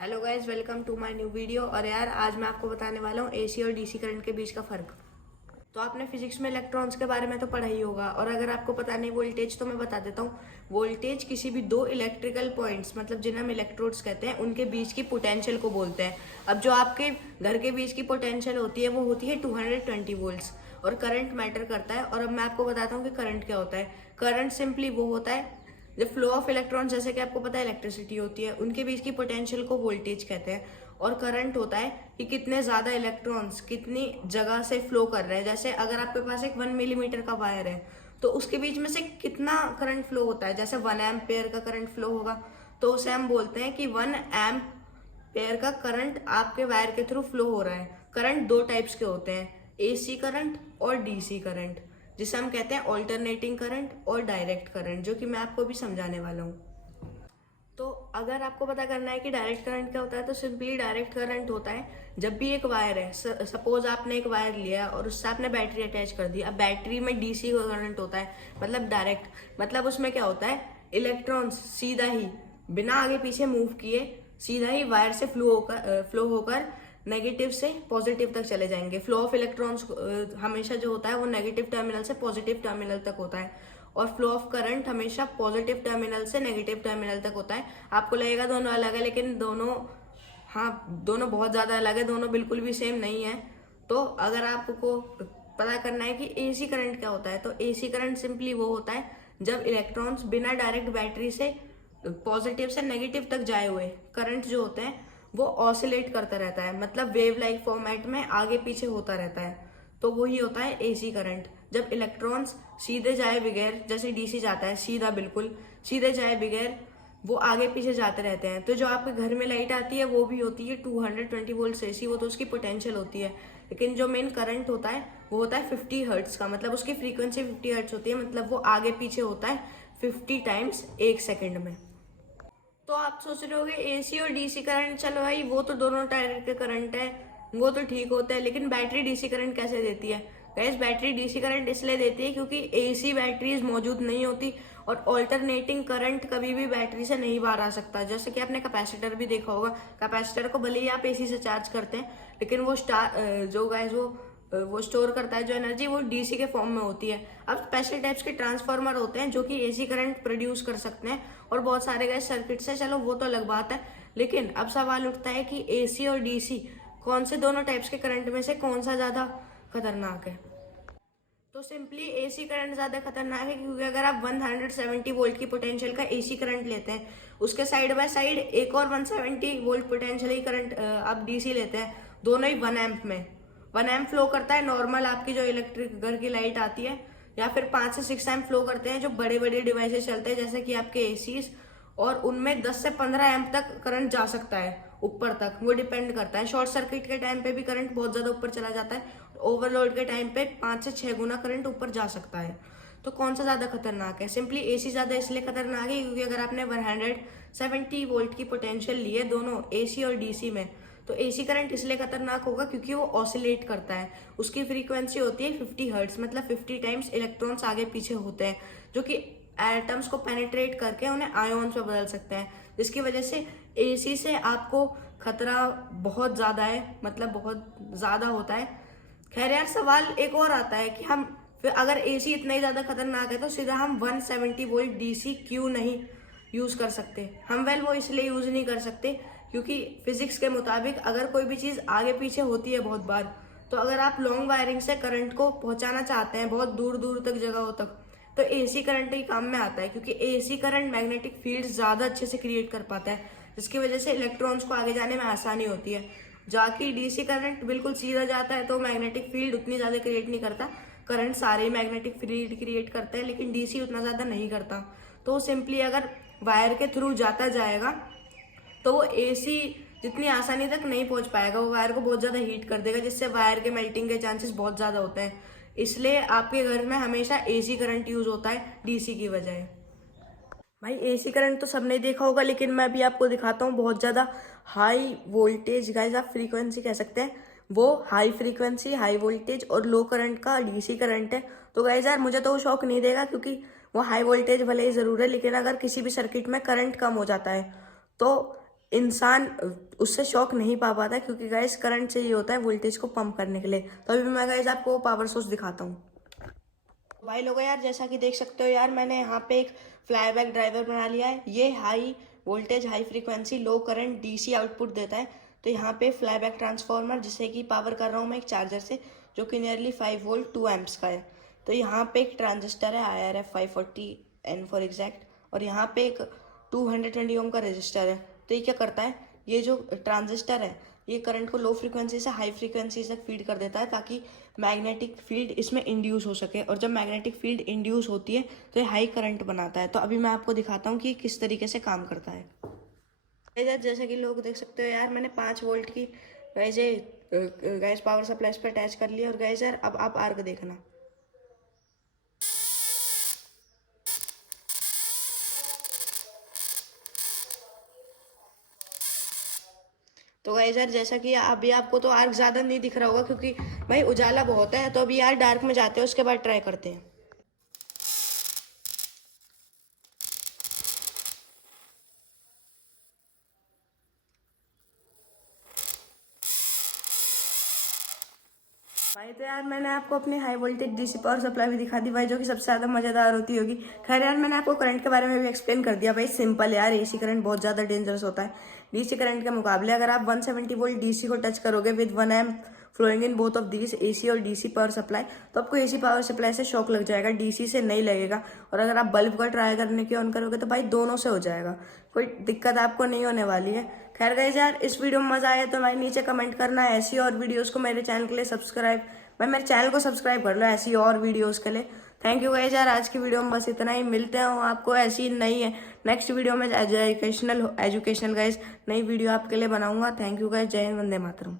Hello guys, welcome to my new video. और यार आज मैं आपको बताने वाला हूँ एसी और डीसी करंट के बीच का फ़र्क। तो आपने फिजिक्स में इलेक्ट्रॉन्स के बारे में तो पढ़ा ही होगा, और अगर आपको पता नहीं वोल्टेज तो मैं बता देता हूँ। वोल्टेज किसी भी दो इलेक्ट्रिकल पॉइंट्स, मतलब जिन्हें हम इलेक्ट्रोड्स कहते हैं, उनके बीच की पोटेंशियल को बोलते हैं। अब जो आपके घर के बीच की पोटेंशियल होती है वो होती है 220 वोल्ट्स, और करंट मैटर करता है। और अब मैं आपको बताता हूँ कि करंट क्या होता है। करंट सिंपली वो होता है जब फ्लो ऑफ इलेक्ट्रॉन, जैसे कि आपको पता है इलेक्ट्रिसिटी होती है, उनके बीच की पोटेंशियल को वोल्टेज कहते हैं। और करंट होता है कि कितने ज़्यादा इलेक्ट्रॉन्स कितनी जगह से फ्लो कर रहे हैं। जैसे अगर आपके पास एक 1 मिलीमीटर का वायर है तो उसके बीच में से कितना करंट फ्लो होता है। जैसे 1 एम्पेयर का करंट फ्लो होगा तो उसे हम बोलते हैं कि 1 एम्पेयर का करंट आपके वायर के थ्रू फ्लो हो रहा है। करंट दो टाइप्स के होते हैं, एसी करंट और डीसी करंट, जिसे हम कहते हैं ऑल्टरनेटिंग करंट और डायरेक्ट करंट, जो कि मैं आपको अभी समझाने वाला हूँ। तो अगर आपको पता करना है कि डायरेक्ट करंट क्या होता है, तो सिंपली डायरेक्ट करंट होता है जब भी एक वायर है, सपोज आपने एक वायर लिया और उससे आपने बैटरी अटैच कर दी। अब बैटरी में डीसी करंट होता है, मतलब डायरेक्ट। मतलब उसमें क्या होता है, इलेक्ट्रॉन्स सीधा ही बिना आगे पीछे मूव किए सीधा ही वायर से फ्लो होकर नेगेटिव से पॉजिटिव तक चले जाएंगे। फ्लो ऑफ इलेक्ट्रॉन्स हमेशा जो होता है वो नेगेटिव टर्मिनल से पॉजिटिव टर्मिनल तक होता है, और फ्लो ऑफ करंट हमेशा पॉजिटिव टर्मिनल से नेगेटिव टर्मिनल तक होता है। आपको लगेगा दोनों अलग है, लेकिन दोनों, हाँ, दोनों बहुत ज़्यादा अलग है, दोनों बिल्कुल भी सेम नहीं है। तो अगर आपको पता करना है कि एसी करंट क्या होता है, तो एसी करंट सिंपली वो होता है जब इलेक्ट्रॉन्स बिना डायरेक्ट बैटरी से पॉजिटिव से नेगेटिव तक जाए हुए करंट जो होते हैं वो ऑसिलेट करता रहता है, मतलब वेव लाइक फॉर्मेट में आगे पीछे होता रहता है। तो वही होता है एसी करंट। जब इलेक्ट्रॉन्स सीधे जाए बगैर, जैसे डीसी जाता है सीधा, बिल्कुल सीधे जाए बगैर वो आगे पीछे जाते रहते हैं। तो जो आपके घर में लाइट आती है वो भी होती है 220 वोल्ट एसी, वो तो उसकी पोटेंशियल होती है। लेकिन जो मेन करंट होता है वो होता है 50 हर्ट्स का, मतलब उसकी फ्रीक्वेंसी 50 हर्ट्स होती है, मतलब वो आगे पीछे होता है 50 टाइम्स 1 सेकेंड में। तो आप सोच रहे होगे एसी और डीसी करंट, चलो भाई वो तो दोनों टायर के करंट है, वो तो ठीक होता है, लेकिन बैटरी डीसी करंट कैसे देती है। गैस, बैटरी डीसी करंट इसलिए देती है क्योंकि एसी बैटरीज मौजूद नहीं होती, और ऑल्टरनेटिंग करंट कभी भी बैटरी से नहीं बाहर आ सकता। जैसे कि आपने कैपेसिटर भी देखा होगा, कैपेसिटर को भले ही आप एसी से चार्ज करते हैं, लेकिन वो जो गैस वो स्टोर करता है जो एनर्जी, वो डीसी के फॉर्म में होती है। अब स्पेशल टाइप्स के ट्रांसफार्मर होते हैं जो कि एसी करंट प्रोड्यूस कर सकते हैं, और बहुत सारे गैस सर्किट्स है, चलो वो तो अलग बात है। लेकिन अब सवाल उठता है कि एसी और डीसी कौन से दोनों टाइप्स के करंट में से कौन सा ज़्यादा खतरनाक है। तो सिंपली एसी करंट ज़्यादा खतरनाक है, क्योंकि अगर आप 170 वोल्ट की पोटेंशियल का एसी करंट लेते हैं, उसके साइड बाय साइड एक और 170 वोल्ट पोटेंशियल ही करंट आप डीसी लेते हैं, दोनों ही 1 एम्प में 1 एम्प फ्लो करता है नॉर्मल आपकी जो इलेक्ट्रिक घर की लाइट आती है, या फिर 5 से 6 एम्प फ्लो करते हैं जो बड़े बड़े डिवाइसेस चलते हैं जैसे कि आपके एसीज, और उनमें 10 से 15 एम्प तक करंट जा सकता है ऊपर तक, वो डिपेंड करता है। शॉर्ट सर्किट के टाइम पे भी करंट बहुत ज़्यादा ऊपर चला जाता है, ओवरलोड के टाइम पे 5 से 6 गुना करंट ऊपर जा सकता है। तो कौन सा ज़्यादा खतरनाक है, सिंपली एसी ज़्यादा इसलिए खतरनाक है क्योंकि अगर आपने 170 वोल्ट की पोटेंशियल ली है दोनों एसी और डीसी में, तो एसी करंट इसलिए खतरनाक होगा क्योंकि वो ऑसिलेट करता है। उसकी फ्रीक्वेंसी होती है 50 हर्ट्स, मतलब 50 टाइम्स इलेक्ट्रॉन्स आगे पीछे होते हैं, जो कि एटम्स को पेनिट्रेट करके उन्हें आयोन्स में बदल सकते हैं, जिसकी वजह से एसी से आपको खतरा बहुत ज़्यादा है, मतलब बहुत ज़्यादा होता है। खैर यार, सवाल एक और आता है कि हम फिर अगर एसी इतना ही ज़्यादा खतरनाक है तो सीधा हम 170 वोल्ट डीसी क्यों नहीं यूज़ कर सकते। हम वो इसलिए यूज़ नहीं कर सकते क्योंकि फिजिक्स के मुताबिक अगर कोई भी चीज़ आगे पीछे होती है बहुत बार, तो अगर आप लॉन्ग वायरिंग से करंट को पहुंचाना चाहते हैं बहुत दूर दूर तक जगहों तक, तो एसी करंट ही काम में आता है, क्योंकि एसी करंट मैग्नेटिक फील्ड ज़्यादा अच्छे से क्रिएट कर पाता है, जिसकी वजह से इलेक्ट्रॉन्स को आगे जाने में आसानी होती है। जाकि डीसी करंट बिल्कुल सीधा जाता है तो मैग्नेटिक फील्ड उतनी ज़्यादा क्रिएट नहीं करता। करंट सारे मैग्नेटिक फील्ड क्रिएट करते हैं, लेकिन डीसी उतना ज़्यादा नहीं करता। तो सिंपली अगर वायर के थ्रू जाता जाएगा तो वो एसी जितनी आसानी तक नहीं पहुंच पाएगा, वो वायर को बहुत ज़्यादा हीट कर देगा, जिससे वायर के मेल्टिंग के चांसेस बहुत ज़्यादा होते हैं। इसलिए आपके घर में हमेशा एसी करंट यूज़ होता है डीसी की बजाय। भाई, एसी करंट तो सबने देखा होगा, लेकिन मैं भी आपको दिखाता हूँ बहुत ज़्यादा हाई वोल्टेज, गाइस आप फ्रीक्वेंसी कह सकते हैं, वो हाई फ्रीक्वेंसी हाई वोल्टेज और लो करंट का डीसी करंट है। तो गाइस यार, मुझे तो वो शौक नहीं देगा क्योंकि वो हाई वोल्टेज भले ही ज़रूर है, लेकिन अगर किसी भी सर्किट में करंट कम हो जाता है तो इंसान उससे शॉक नहीं पा पाता, क्योंकि गाइस करंट चाहिए होता है वोल्टेज को पंप करने के लिए। तो अभी मैं गाइस आपको पावर सोर्स दिखाता हूँ। भाई लोगों यार, जैसा कि देख सकते हो यार, मैंने यहाँ पे एक फ्लाईबैक ड्राइवर बना लिया है। ये हाई वोल्टेज, हाई फ्रीक्वेंसी, लो करंट डीसी आउटपुट देता है। तो यहाँ पे फ्लाईबैक ट्रांसफार्मर, जिसे कि पावर कर रहा हूँ मैं एक चार्जर से, जो कि नियरली 5 वोल्ट 2 एम्प्स का है। तो यहाँ पे एक ट्रांजिस्टर है IRF 540N फॉर एग्जैक्ट, और यहाँ पे एक 220 ओम का रजिस्टर है। तो ये क्या करता है, ये जो ट्रांजिस्टर है ये करंट को लो फ्रीक्वेंसी से हाई फ्रीक्वेंसी तक फीड कर देता है, ताकि मैग्नेटिक फील्ड इसमें इंड्यूस हो सके। और जब मैग्नेटिक फील्ड इंड्यूस होती है तो ये हाई करंट बनाता है। तो अभी मैं आपको दिखाता हूँ कि किस तरीके से काम करता है। इधर जैसे कि लोग देख सकते हो यार, मैंने 5 वोल्ट की गैस पावर सप्लाई पर अटैच कर लिया। और गैस यार, अब आप आर्क देखना। तो गाइस यार, जैसा कि अभी आपको तो आर्क ज़्यादा नहीं दिख रहा होगा, क्योंकि भाई उजाला बहुत है। तो अभी यार डार्क में जाते हैं, उसके बाद ट्राई करते हैं। भाई तो यार, मैंने आपको अपनी high voltage DC power supply भी दिखा दी भाई, जो कि सबसे ज़्यादा मज़ेदार होती होगी। खैर यार, मैंने आपको करंट के बारे में भी एक्सप्लेन कर दिया भाई। सिंपल यार, एसी करंट बहुत ज़्यादा डेंजरस होता है डीसी करंट के मुकाबले। अगर आप 170 वोल्ट डीसी को टच करोगे with 1 amp flowing in both of these AC और डीसी पावर सप्लाई, तो आपको एसी पावर सप्लाई से शॉक लग जाएगा, डीसी से नहीं लगेगा। और अगर आप बल्ब का ट्राई करने की ऑन करोगे तो भाई दोनों से हो जाएगा, कोई दिक्कत आपको नहीं होने वाली है। खैर गाइस यार, इस वीडियो में मजा आया तो भाई नीचे कमेंट करना। ऐसी और वीडियोस को मेरे चैनल के लिए सब्सक्राइब, भाई मेरे चैनल को सब्सक्राइब कर लो ऐसी और वीडियोस के लिए। थैंक यू गाइस यार, आज की वीडियो में बस इतना ही। मिलते हैं आपको ऐसी नई है नेक्स्ट वीडियो में एजुकेशनल गाइस नई वीडियो आपके लिए बनाऊंगा। थैंक यू गाइस, जय हिंद, वंदे मातरम।